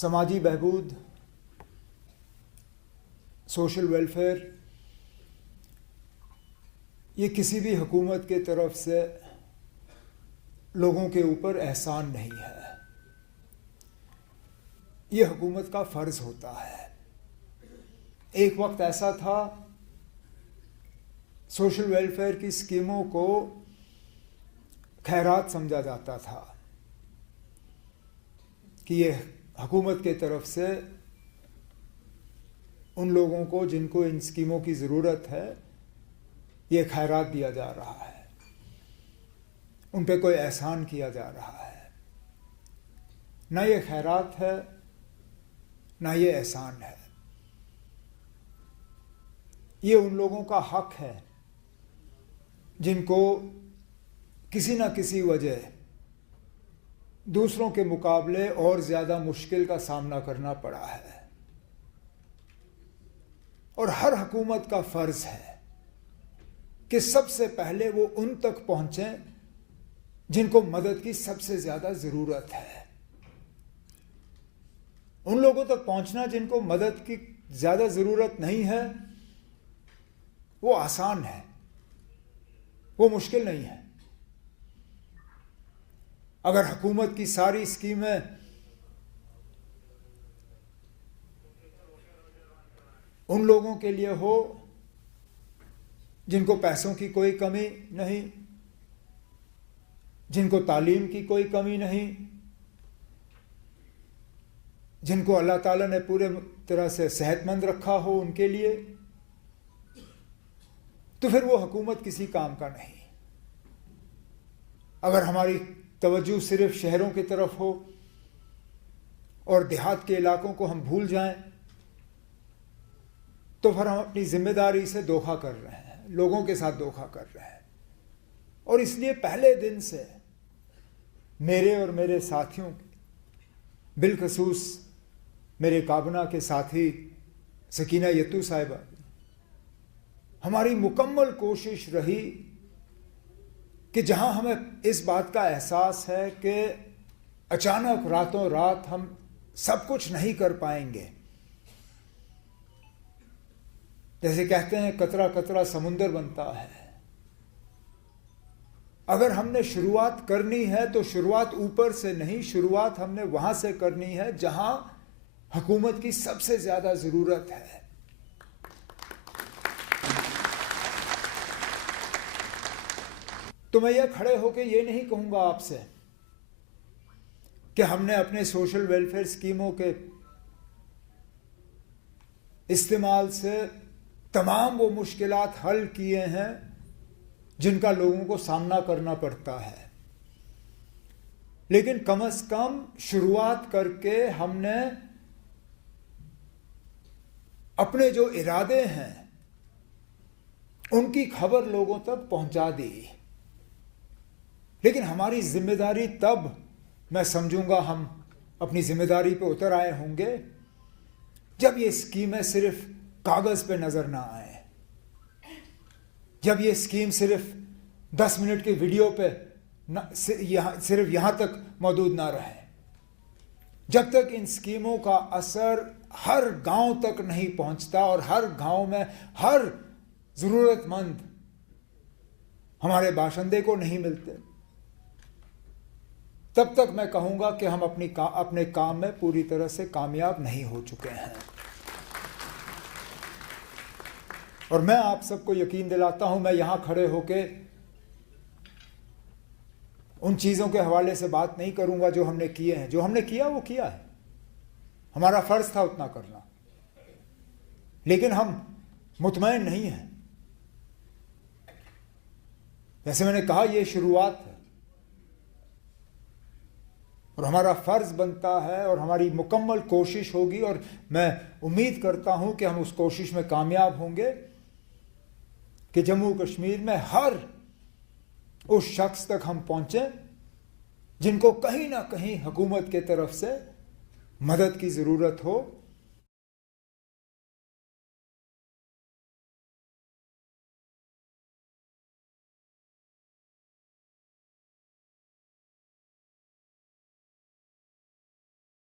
समाजी बहबूद, social welfare, ये किसी भी हुकूमत के तरफ से लोगों के ऊपर एहसान नहीं है, ये हुकूमत का फ़र्ज़ होता है। एक वक्त ऐसा था सोशल वेलफेयर की स्कीमों को खैरात समझा जाता था कि ये हुकूमत के तरफ से उन लोगों को जिनको इन स्कीमों की ज़रूरत है ये खैरात दिया जा रहा है, उन पे कोई एहसान किया जा रहा है। ना ये खैरात है ना ये एहसान है, ये उन लोगों का हक है जिनको किसी न किसी वजह दूसरों के मुकाबले और ज़्यादा मुश्किल का सामना करना पड़ा है। और हर हुकूमत का फ़र्ज़ है कि सबसे पहले वो उन तक पहुँचें जिनको मदद की सबसे ज़्यादा ज़रूरत है। उन लोगों तक पहुँचना जिनको मदद की ज़्यादा ज़रूरत नहीं है वो आसान है, वो मुश्किल नहीं है। अगर हुकूमत की सारी स्कीमें उन लोगों के लिए हो जिनको पैसों की कोई कमी नहीं, जिनको तालीम की कोई कमी नहीं, जिनको अल्लाह ताला ने पूरे तरह से सेहतमंद रखा हो उनके लिए, तो फिर वो हुकूमत किसी काम का नहीं। अगर हमारी तवज्जो सिर्फ शहरों की तरफ हो और देहात के इलाकों को हम भूल जाएं तो फिर हम अपनी जिम्मेदारी से धोखा कर रहे हैं, लोगों के साथ धोखा कर रहे हैं। और इसलिए पहले दिन से मेरे और मेरे साथियों की, बिलखसूस मेरे काबना के साथी सकीना यत्तू साहिबा, हमारी मुकम्मल कोशिश रही कि जहां हमें इस बात का एहसास है कि अचानक रातों रात हम सब कुछ नहीं कर पाएंगे, जैसे कहते हैं कतरा कतरा समुंदर बनता है, अगर हमने शुरुआत करनी है तो शुरुआत ऊपर से नहीं, शुरुआत हमने वहां से करनी है जहां हुकूमत की सबसे ज्यादा जरूरत है। तो मैं यह खड़े होकर ये नहीं कहूंगा आपसे कि हमने अपने सोशल वेलफेयर स्कीमों के इस्तेमाल से तमाम वो मुश्किलात हल किए हैं जिनका लोगों को सामना करना पड़ता है, लेकिन कम से कम शुरुआत करके हमने अपने जो इरादे हैं उनकी खबर लोगों तक पहुंचा दी। लेकिन हमारी जिम्मेदारी तब मैं समझूंगा हम अपनी जिम्मेदारी पे उतर आए होंगे जब ये स्कीमें सिर्फ कागज पे नजर ना आए, जब ये स्कीम सिर्फ 10 मिनट की वीडियो पे सिर्फ यहां तक मौजूद ना रहे, जब तक इन स्कीमों का असर हर गांव तक नहीं पहुंचता और हर गांव में हर जरूरतमंद हमारे बाशिंदे को नहीं मिलते, तब तक मैं कहूंगा कि हम अपने काम में पूरी तरह से कामयाब नहीं हो चुके हैं। और मैं आप सबको यकीन दिलाता हूं, मैं यहां खड़े होके उन चीज़ों के हवाले से बात नहीं करूंगा जो हमने किए हैं। जो हमने किया वो किया है, हमारा फ़र्ज़ था उतना करना, लेकिन हम मुतमईन नहीं हैं। जैसे मैंने कहा ये शुरुआत है और हमारा फ़र्ज़ बनता है और हमारी मुकम्मल कोशिश होगी, और मैं उम्मीद करता हूं कि हम उस कोशिश में कामयाब होंगे कि जम्मू कश्मीर में हर उस शख्स तक हम पहुंचें जिनको कहीं ना कहीं हुकूमत के तरफ से मदद की ज़रूरत हो